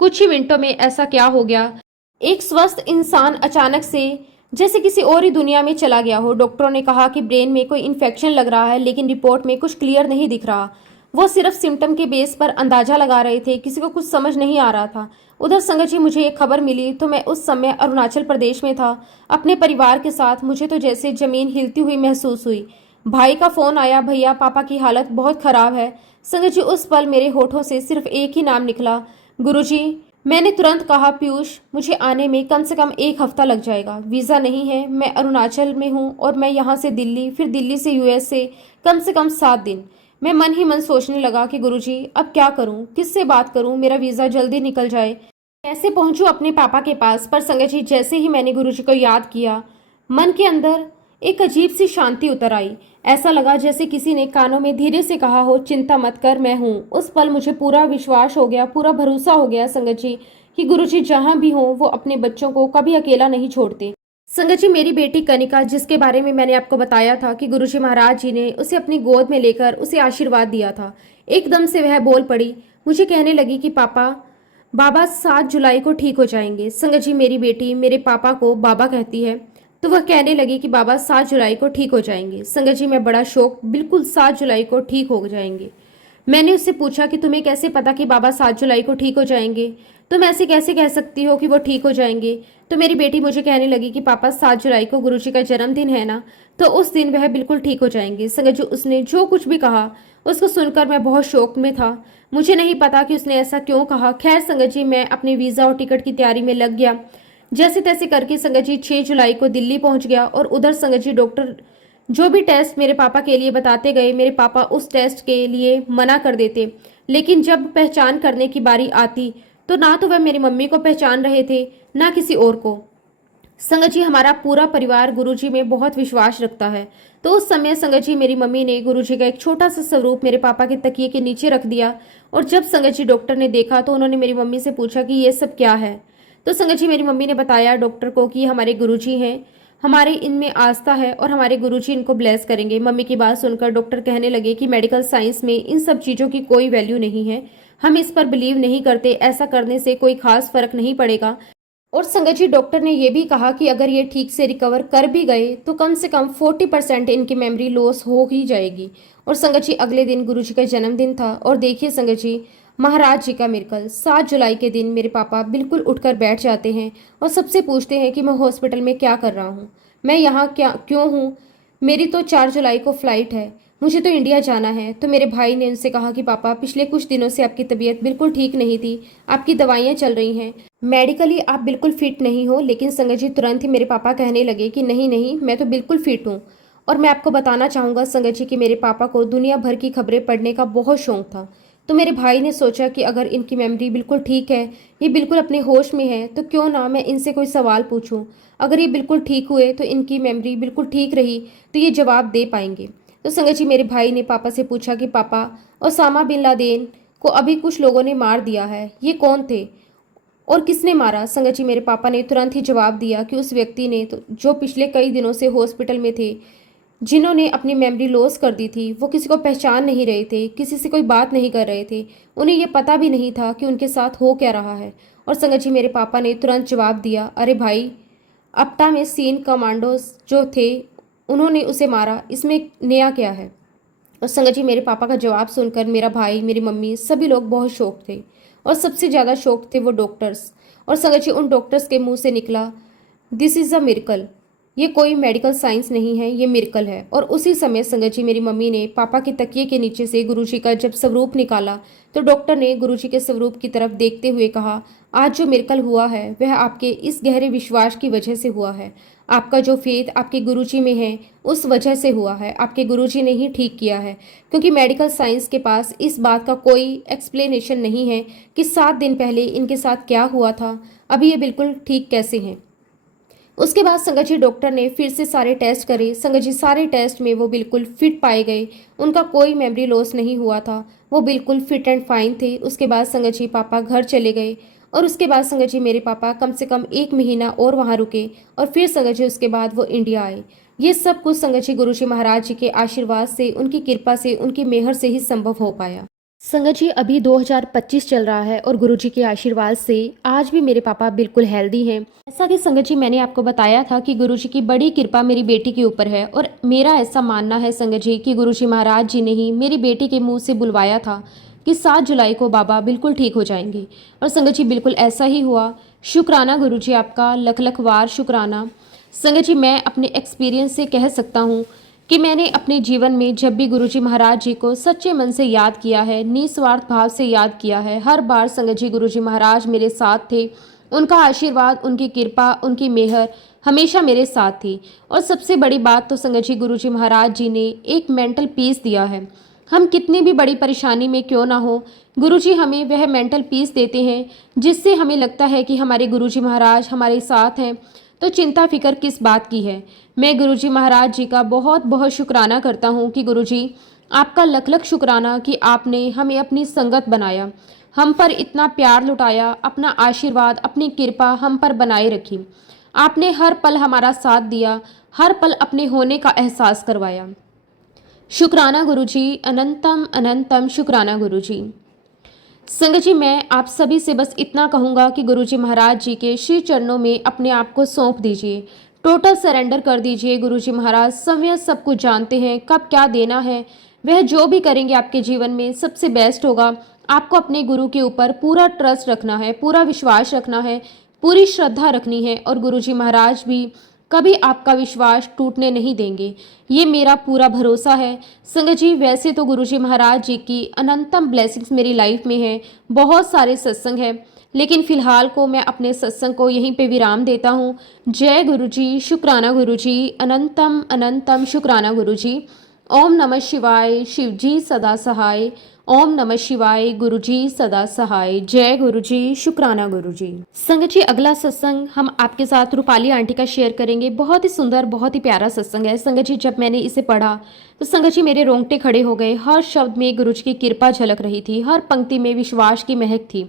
कुछ ही मिनटों में ऐसा क्या हो गया, एक स्वस्थ इंसान अचानक से जैसे किसी और ही दुनिया में चला गया हो। डॉक्टरों ने कहा कि ब्रेन में कोई इन्फेक्शन लग रहा है, लेकिन रिपोर्ट में कुछ क्लियर नहीं दिख रहा। वो सिर्फ सिम्टम के बेस पर अंदाजा लगा रहे थे, किसी को कुछ समझ नहीं आ रहा था। उधर संगत जी मुझे एक खबर मिली तो मैं उस समय अरुणाचल प्रदेश में था, अपने परिवार के साथ। मुझे तो जैसे जमीन हिलती हुई महसूस हुई। भाई का फोन आया, भैया पापा की हालत बहुत खराब है। संगत जी उस पल मेरे होठों से सिर्फ एक ही नाम निकला, गुरुजी। मैंने तुरंत कहा, पीयूष मुझे आने में कम से कम 1 हफ्ता लग जाएगा, वीज़ा नहीं है, मैं अरुणाचल में हूँ और मैं यहाँ से दिल्ली, फिर दिल्ली से यूएस से कम 7 दिन। मैं मन ही मन सोचने लगा कि गुरुजी अब क्या करूँ, किससे बात करूँ, मेरा वीज़ा जल्दी निकल जाए, कैसे पहुंचूं अपने पापा के पास। पर संगत जी जैसे ही मैंने गुरुजी को याद किया, मन के अंदर एक अजीब सी शांति उतर आई। ऐसा लगा जैसे किसी ने कानों में धीरे से कहा हो, चिंता मत कर, मैं हूँ। उस पल मुझे पूरा विश्वास हो गया, पूरा भरोसा हो गया संगत जी कि गुरुजी जहाँ भी हो वो अपने बच्चों को कभी अकेला नहीं छोड़ते। संगत जी मेरी बेटी कनिका, जिसके बारे में मैंने आपको बताया था कि गुरुजी महाराज जी ने उसे अपनी गोद में लेकर उसे आशीर्वाद दिया था, एकदम से वह बोल पड़ी। मुझे कहने लगी कि पापा, बाबा 7 जुलाई को ठीक हो जाएंगे। संगत जी मेरी बेटी मेरे पापा को बाबा कहती है, तो वह कहने लगी कि बाबा 7 जुलाई को ठीक हो जाएंगे। संगत जी मैं बड़ा शौक, बिल्कुल 7 जुलाई को ठीक हो जाएंगे। मैंने उससे पूछा कि तुम्हें कैसे पता कि बाबा 7 जुलाई को ठीक हो जाएंगे, तुम ऐसे कैसे कह सकती हो कि वो ठीक हो जाएंगे। तो मेरी बेटी मुझे कहने लगी कि पापा 7 जुलाई को गुरुजी का जन्मदिन है ना, तो उस दिन वह बिल्कुल ठीक हो जाएंगे। संगत जी उसने जो कुछ भी कहा उसको सुनकर मैं बहुत शौक में था। मुझे नहीं पता कि उसने ऐसा क्यों कहा। खैर संगत जी मैं अपने वीज़ा और टिकट की तैयारी में लग गया। जैसे तैसे करके संगत जी 6 जुलाई को दिल्ली पहुंच गया और उधर संगत जी डॉक्टर जो भी टेस्ट मेरे पापा के लिए बताते गए, मेरे पापा उस टेस्ट के लिए मना कर देते, लेकिन जब पहचान करने की बारी आती तो ना तो वह मेरी मम्मी को पहचान रहे थे ना किसी और को। संगत जी हमारा पूरा परिवार गुरुजी में बहुत विश्वास रखता है, तो उस समय संगत जी मेरी मम्मी ने गुरुजी का एक छोटा सा स्वरूप मेरे पापा के तकिए के नीचे रख दिया। और जब संगत जी डॉक्टर ने देखा तो उन्होंने मेरी मम्मी से पूछा कि ये सब क्या है। तो संगत जी मेरी मम्मी ने बताया डॉक्टर को कि हमारे गुरुजी हैं, हमारे इनमें आस्था है और हमारे गुरुजी इनको ब्लेस करेंगे। मम्मी की बात सुनकर डॉक्टर कहने लगे कि मेडिकल साइंस में इन सब चीज़ों की कोई वैल्यू नहीं है, हम इस पर बिलीव नहीं करते, ऐसा करने से कोई खास फर्क नहीं पड़ेगा। और संगत जी डॉक्टर ने यह भी कहा कि अगर ये ठीक से रिकवर कर भी गए तो कम से कम 40% इनकी मेमोरी लॉस हो ही जाएगी। और संगत जी अगले दिन गुरुजी का जन्मदिन था और देखिए संगत जी महाराज जी का मिरेकल, 7 जुलाई के दिन मेरे पापा बिल्कुल उठकर बैठ जाते हैं और सबसे पूछते हैं कि मैं हॉस्पिटल में क्या कर रहा हूँ, मैं यहाँ क्या क्यों हूँ, मेरी तो 4 जुलाई को फ्लाइट है, मुझे तो इंडिया जाना है। तो मेरे भाई ने उनसे कहा कि पापा पिछले कुछ दिनों से आपकी तबीयत बिल्कुल ठीक नहीं थी, आपकी दवाइयाँ चल रही हैं, मेडिकली आप बिल्कुल फिट नहीं हो। लेकिन संगत जी तुरंत ही मेरे पापा कहने लगे कि नहीं नहीं, मैं तो बिल्कुल फिट हूँ। और मैं आपको बताना चाहूँगा संगत जी कि मेरे पापा को दुनिया भर की खबरें पढ़ने का बहुत शौक था। तो मेरे भाई ने सोचा कि अगर इनकी मेमोरी बिल्कुल ठीक है, ये बिल्कुल अपने होश में है, तो क्यों ना मैं इनसे कोई सवाल पूछूं। अगर ये बिल्कुल ठीक हुए तो इनकी मेमोरी बिल्कुल ठीक रही तो ये जवाब दे पाएंगे। तो संगत जी मेरे भाई ने पापा से पूछा कि पापा, ओसामा बिन लादेन को अभी कुछ लोगों ने मार दिया है, ये कौन थे और किसने मारा। संगत जी मेरे पापा ने तुरंत ही जवाब दिया कि उस व्यक्ति ने तो जो पिछले कई दिनों से हॉस्पिटल में थे, जिन्होंने अपनी मेमोरी लॉस कर दी थी, वो किसी को पहचान नहीं रहे थे, किसी से कोई बात नहीं कर रहे थे, उन्हें ये पता भी नहीं था कि उनके साथ हो क्या रहा है। और संगत जी मेरे पापा ने तुरंत जवाब दिया, अरे भाई, अप्टा में सीन कमांडोज जो थे उन्होंने उसे मारा, इसमें नया क्या है। और संगत जी मेरे पापा का जवाब सुनकर मेरा भाई, मेरी मम्मी, सभी लोग बहुत शौक थे और सबसे ज़्यादा शौक थे वो डॉक्टर्स। और संगत जी उन डॉक्टर्स के मुंह से निकला, दिस इज़ अ मिरेकल। ये कोई मेडिकल साइंस नहीं है, ये मिरेकल है। और उसी समय संगत जी मेरी मम्मी ने पापा के तकिए के नीचे से गुरुजी का जब स्वरूप निकाला तो डॉक्टर ने गुरुजी के स्वरूप की तरफ देखते हुए कहा, आज जो मिरेकल हुआ है वह आपके इस गहरे विश्वास की वजह से हुआ है। आपका जो फेथ आपके गुरुजी में है उस वजह से हुआ है। आपके गुरुजी ने ही ठीक किया है, क्योंकि मेडिकल साइंस के पास इस बात का कोई एक्सप्लेनेशन नहीं है कि 7 दिन पहले इनके साथ क्या हुआ था, अभी ये बिल्कुल ठीक कैसे हैं। उसके बाद संगत जी डॉक्टर ने फिर से सारे टेस्ट करे। संगत जी सारे टेस्ट में वो बिल्कुल फिट पाए गए, उनका कोई मेमोरी लॉस नहीं हुआ था, वो बिल्कुल फिट एंड फाइन थे। उसके बाद संगत जी पापा घर चले गए और उसके बाद संगत जी मेरे पापा कम से कम 1 महीना और वहाँ रुके और फिर संगत जी उसके बाद वो इंडिया आए। ये सब कुछ संगत जी गुरु जी महाराज जी के आशीर्वाद से, उनकी कृपा से, उनकी मेहर से ही संभव हो पाया। संगत जी अभी 2025 चल रहा है और गुरुजी के आशीर्वाद से आज भी मेरे पापा बिल्कुल हेल्दी हैं। ऐसा कि संगत जी मैंने आपको बताया था कि गुरुजी की बड़ी कृपा मेरी बेटी के ऊपर है और मेरा ऐसा मानना है संगत जी कि गुरुजी महाराज जी ने ही मेरी बेटी के मुंह से बुलवाया था कि 7 जुलाई को बाबा बिल्कुल ठीक हो जाएंगे। और संगत जी बिल्कुल ऐसा ही हुआ। शुक्राना गुरुजी आपका, लख लख वार शुक्राना। संगत जी मैं अपने एक्सपीरियंस से कह सकता हूँ कि मैंने अपने जीवन में जब भी गुरुजी महाराज जी को सच्चे मन से याद किया है, निस्वार्थ भाव से याद किया है, हर बार संगत जी गुरुजी महाराज मेरे साथ थे। उनका आशीर्वाद, उनकी कृपा, उनकी मेहर हमेशा मेरे साथ थी। और सबसे बड़ी बात तो संगत जी गुरुजी महाराज जी ने एक मेंटल पीस दिया है। हम कितनी भी बड़ी परेशानी में क्यों ना हो, गुरुजी हमें वह मेंटल पीस देते हैं जिससे हमें लगता है कि हमारे गुरुजी महाराज हमारे साथ हैं, तो चिंता फिक्र किस बात की है। मैं गुरुजी महाराज जी का बहुत बहुत शुक्राना करता हूँ कि गुरुजी आपका लख लख शुक्राना कि आपने हमें अपनी संगत बनाया, हम पर इतना प्यार लुटाया, अपना आशीर्वाद, अपनी कृपा हम पर बनाए रखी। आपने हर पल हमारा साथ दिया, हर पल अपने होने का एहसास करवाया। शुक्राना गुरुजी, अनंतम अनंतम शुक्राना गुरुजी। संगत जी मैं आप सभी से बस इतना कहूँगा कि गुरुजी महाराज जी के श्री चरणों में अपने आप को सौंप दीजिए, टोटल सरेंडर कर दीजिए। गुरुजी महाराज समय सब कुछ जानते हैं, कब क्या देना है, वह जो भी करेंगे आपके जीवन में सबसे बेस्ट होगा। आपको अपने गुरु के ऊपर पूरा ट्रस्ट रखना है, पूरा विश्वास रखना है, पूरी श्रद्धा रखनी है और गुरुजी महाराज भी कभी आपका विश्वास टूटने नहीं देंगे, ये मेरा पूरा भरोसा है। संगत जी वैसे तो गुरुजी महाराज जी की अनंतम ब्लेसिंग्स मेरी लाइफ में है, बहुत सारे सत्संग हैं, लेकिन फिलहाल को मैं अपने सत्संग को यहीं पे विराम देता हूँ। जय गुरुजी, शुक्राना गुरुजी, अनंतम अनंतम शुक्राना गुरुजी। ओम नमः शिवाय, शिवजी सदा सहाय। ओम नमः शिवाय, गुरुजी सदा सहाय। जय गुरुजी, शुक्राना गुरुजी। संगत जी अगला सत्संग हम आपके साथ रूपाली आंटी का शेयर करेंगे। बहुत ही सुंदर, बहुत ही प्यारा सत्संग है। संगत जी जब मैंने इसे पढ़ा तो संगत जी मेरे रोंगटे खड़े हो गए। हर शब्द में गुरुजी की कृपा झलक रही थी, हर पंक्ति में विश्वास की महक थी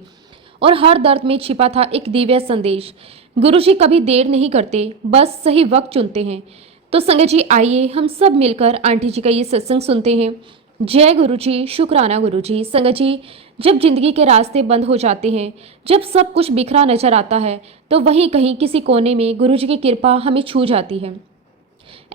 और हर दर्द में छिपा था एक दिव्य संदेश। गुरुजी कभी देर नहीं करते, बस सही वक्त चुनते हैं। तो संगत जी आइए हम सब मिलकर आंटी जी का ये सत्संग सुनते हैं। जय गुरुजी, शुक्राना गुरुजी। संगत जी जब जिंदगी के रास्ते बंद हो जाते हैं, जब सब कुछ बिखरा नजर आता है, तो वहीं कहीं किसी कोने में गुरुजी की कृपा हमें छू जाती है।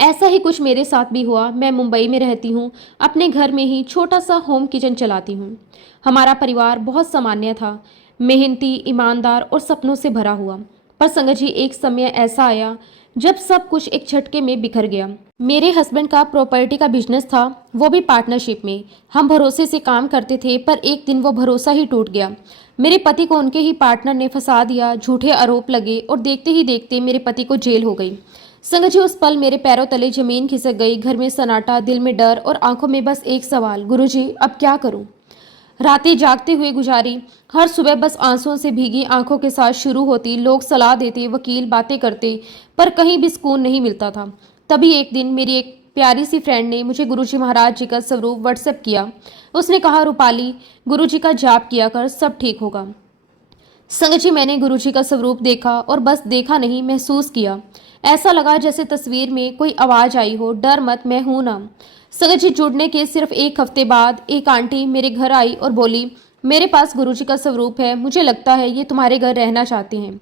ऐसा ही कुछ मेरे साथ भी हुआ। मैं मुंबई में रहती हूँ, अपने घर में ही छोटा सा होम किचन चलाती हूँ। हमारा परिवार बहुत सामान्य था, मेहनती, ईमानदार और सपनों से भरा हुआ। पर संगत जी एक समय ऐसा आया जब सब कुछ एक झटके में बिखर गया। मेरे हस्बैंड का प्रॉपर्टी का बिजनेस था, वो भी पार्टनरशिप में। हम भरोसे से काम करते थे, पर एक दिन वो भरोसा ही टूट गया। मेरे पति को उनके ही पार्टनर ने फंसा दिया, झूठे आरोप लगे और देखते ही देखते मेरे पति को जेल हो गई। संगत जी उस पल मेरे पैरों तले जमीन खिसक गई। घर में सन्नाटा, दिल में डर और आंखों में बस एक सवाल, गुरुजी अब क्या करूं। रातें जागते हुए गुजारी, हर सुबह बस आंसुओं से भीगी आंखों के साथ शुरू होती। लोग सलाह देते, वकील बातें करते, पर कहीं भी सुकून नहीं मिलता था। तभी एक दिन मेरी एक प्यारी सी फ्रेंड ने मुझे गुरुजी महाराज जी का स्वरूप व्हाट्सएप किया। उसने कहा, रूपाली गुरुजी का जाप किया कर, सब ठीक होगा। संगत जी मैंने गुरुजी का स्वरूप देखा और बस देखा नहीं, महसूस किया। ऐसा लगा जैसे तस्वीर में कोई आवाज आई हो, डर मत, मैं हूं ना। संगत जी जुड़ने के सिर्फ 1 हफ्ते बाद एक आंटी मेरे घर आई और बोली, मेरे पास गुरुजी का स्वरूप है, मुझे लगता है ये तुम्हारे घर रहना चाहते हैं।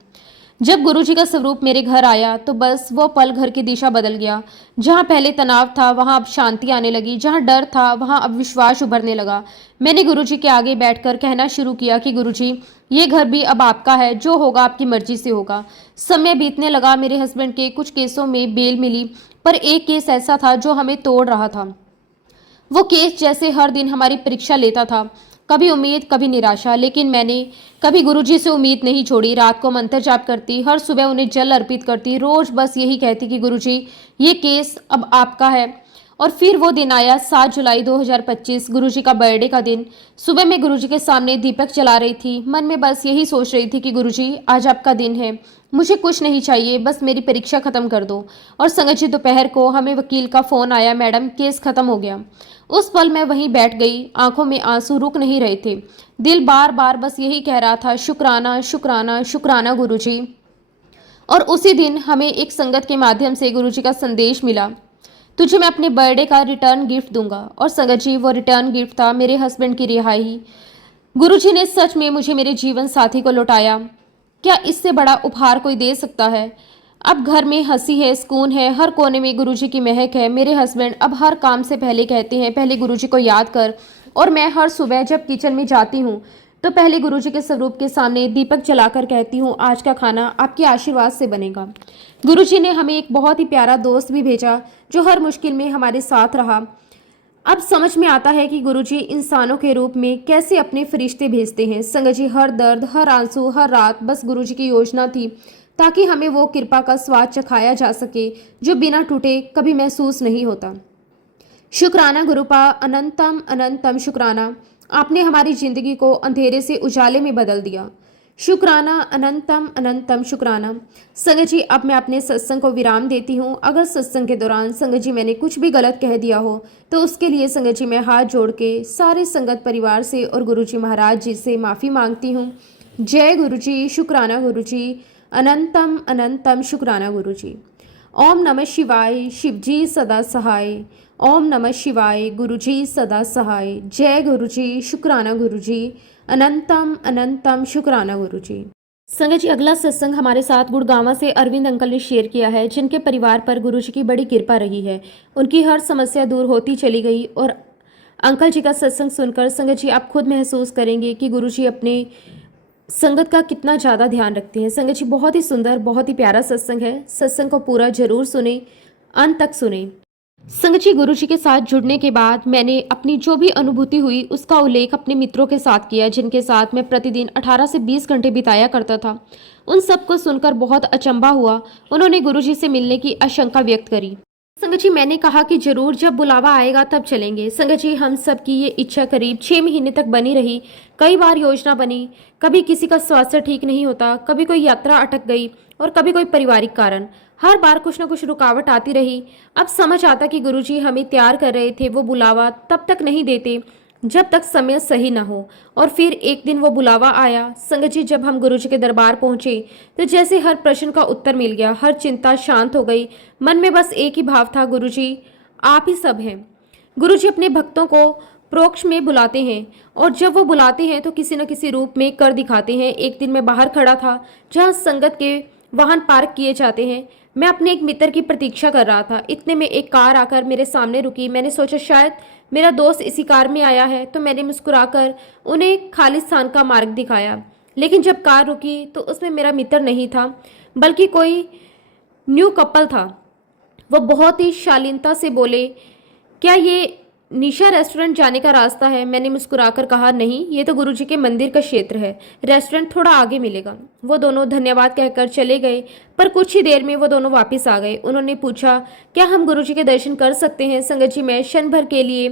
जब गुरुजी का स्वरूप मेरे घर आया तो बस वो पल घर की दिशा बदल गया। जहाँ पहले तनाव था वहाँ अब शांति आने लगी, जहाँ डर था वहाँ अब विश्वास उभरने लगा। मैंने गुरुजी के आगे बैठकर कहना शुरू किया कि गुरुजी, ये घर भी अब आपका है, जो होगा आपकी मर्जी से होगा। समय बीतने लगा, मेरे हस्बैंड के कुछ केसों में बेल मिली, पर एक केस ऐसा था जो हमें तोड़ रहा था। वो केस जैसे हर दिन हमारी परीक्षा लेता था, कभी उम्मीद कभी निराशा, लेकिन मैंने कभी गुरुजी से उम्मीद नहीं छोड़ी। रात को मंत्र जाप करती, हर सुबह उन्हें जल अर्पित करती, रोज बस यही कहती कि गुरुजी, ये केस अब आपका है। और फिर वो दिन आया, 7 जुलाई 2025, गुरुजी का बर्थडे का दिन। सुबह मैं गुरुजी के सामने दीपक जला रही थी, मन में बस यही सोच रही थी कि गुरुजी, आज आपका दिन है, मुझे कुछ नहीं चाहिए, बस मेरी परीक्षा खत्म कर दो। और संगत जी, दोपहर को हमें वकील का फोन आया, मैडम केस खत्म हो गया। उस पल मैं वहीं बैठ गई, आंखों में आंसू रुक नहीं रहे थे। दिल बार बार बस यही कह रहा था, शुक्राना शुक्राना शुक्राना गुरुजी। और उसी दिन हमें एक संगत के माध्यम से गुरुजी का संदेश मिला, तुझे मैं अपने बर्थडे का रिटर्न गिफ्ट दूंगा। और संगत जी, वो रिटर्न गिफ्ट था मेरे हस्बैंड की रिहाई। गुरुजी ने सच में मुझे मेरे जीवन साथी को लौटाया। क्या इससे बड़ा उपहार कोई दे सकता है? अब घर में हंसी है, सुकून है, हर कोने में गुरुजी की महक है। मेरे हस्बैंड अब हर काम से पहले कहते हैं, पहले गुरुजी को याद कर। और मैं हर सुबह जब किचन में जाती हूँ तो पहले गुरुजी के स्वरूप के सामने दीपक जलाकर कहती हूँ, आज का खाना आपके आशीर्वाद से बनेगा। गुरुजी ने हमें एक बहुत ही प्यारा दोस्त भी भेजा जो हर मुश्किल में हमारे साथ रहा। अब समझ में आता है कि गुरुजी इंसानों के रूप में कैसे अपने फरिश्ते भेजते हैं। संगत जी, हर दर्द, हर आंसू, हर रात बस गुरुजी की योजना थी, ताकि हमें वो कृपा का स्वाद चखाया जा सके जो बिना टूटे कभी महसूस नहीं होता। शुक्राना गुरुपा, अनंतम अनंतम शुक्राना, आपने हमारी जिंदगी को अंधेरे से उजाले में बदल दिया। शुक्राना, अनंतम अनंतम शुक्राना। संगत जी, अब मैं अपने सत्संग को विराम देती हूँ। अगर सत्संग के दौरान संगत जी मैंने कुछ भी गलत कह दिया हो तो उसके लिए संगत जी मैं हाथ जोड़ के सारे संगत परिवार से और गुरु जी महाराज जी से माफ़ी मांगती हूँ। जय गुरु जी, शुक्राना गुरु जी, अनंतम अनंतम शुक्राना गुरु जी। ओम नमः शिवाय, शिवजी सदा सहाय। ओम नमः शिवाय, गुरुजी सदा सहाय। जय गुरुजी, शुक्राना गुरुजी, अनंतम अनंतम शुक्राना गुरुजी। संगत जी, अगला सत्संग हमारे साथ गुड़गांव से अरविंद अंकल ने शेयर किया है, जिनके परिवार पर गुरुजी की बड़ी कृपा रही है। उनकी हर समस्या दूर होती चली गई। और अंकल जी का सत्संग सुनकर संगत जी आप खुद महसूस करेंगे कि गुरुजी अपने संगत का कितना ज़्यादा ध्यान रखते हैं। संगत जी, बहुत ही सुंदर, बहुत ही प्यारा सत्संग है। सत्संग को पूरा जरूर सुने, अंत तक सुने। संगत जी, गुरुजी के साथ जुड़ने के बाद मैंने अपनी जो भी अनुभूति हुई उसका उल्लेख अपने मित्रों के साथ किया, जिनके साथ मैं प्रतिदिन 18 से 20 घंटे बिताया करता था। उन सबको सुनकर बहुत अचंभा हुआ। उन्होंने गुरुजी से मिलने की आशंका व्यक्त करी। संगत जी, मैंने कहा कि जरूर, जब बुलावा आएगा तब चलेंगे। संगत जी, हम सब की ये इच्छा करीब 6 महीने तक बनी रही। कई बार योजना बनी, कभी किसी का स्वास्थ्य ठीक नहीं होता, कभी कोई यात्रा अटक गई और कभी कोई पारिवारिक कारण। हर बार कुछ ना कुछ रुकावट आती रही। अब समझ आता कि गुरुजी हमें तैयार कर रहे थे, वो बुलावा तब तक नहीं देते जब तक समय सही ना हो। और फिर एक दिन वो बुलावा आया। संगत जी, जब हम गुरुजी के दरबार पहुंचे तो जैसे हर प्रश्न का उत्तर मिल गया, हर चिंता शांत हो गई। मन में बस एक ही भाव था, गुरुजी आप ही सब हैं। गुरुजी अपने भक्तों को प्रोक्ष में बुलाते हैं और जब वो बुलाते हैं तो किसी न किसी रूप में कर दिखाते हैं। एक दिन मैं बाहर खड़ा था जहाँ संगत के वाहन पार्क किए जाते हैं। मैं अपने एक मित्र की प्रतीक्षा कर रहा था। इतने में एक कार आकर मेरे सामने रुकी। मैंने सोचा शायद मेरा दोस्त इसी कार में आया है, तो मैंने मुस्कुराकर उन्हें खाली स्थान का मार्ग दिखाया। लेकिन जब कार रुकी तो उसमें मेरा मित्र नहीं था, बल्कि कोई न्यू कपल था। वो बहुत ही शालीनता से बोले, क्या ये निशा रेस्टोरेंट जाने का रास्ता है? मैंने मुस्कुराकर कहा, नहीं, ये तो गुरुजी के मंदिर का क्षेत्र है, रेस्टोरेंट थोड़ा आगे मिलेगा। वो दोनों धन्यवाद कहकर चले गए, पर कुछ ही देर में वो दोनों वापस आ गए। उन्होंने पूछा, क्या हम गुरुजी के दर्शन कर सकते हैं? संगत जी, मैं क्षण भर के लिए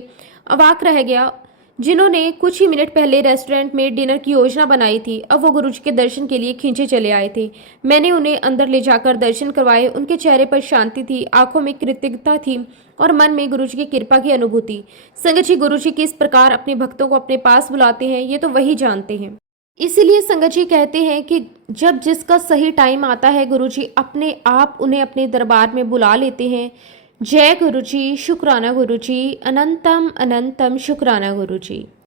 अवाक रह गया। जिन्होंने कुछ ही मिनट पहले रेस्टोरेंट में डिनर की योजना बनाई थी, अब वो गुरुजी के दर्शन के लिए खींचे चले आए थे। मैंने उन्हें अंदर ले जाकर दर्शन करवाए। उनके चेहरे पर शांति थी, आंखों में कृतज्ञता थी और मन में गुरुजी की कृपा की अनुभूति। संगत जी, गुरुजी किस प्रकार अपने भक्तों को अपने पास बुलाते हैं ये तो वही जानते हैं। इसीलिए संगत जी कहते हैं कि जब जिसका सही टाइम आता है, गुरुजी अपने आप उन्हें अपने दरबार में बुला लेते हैं। जय गुरुजी, शुक्राना गुरुजी, अनंतम अनंतम शुक्राना गुरुजी।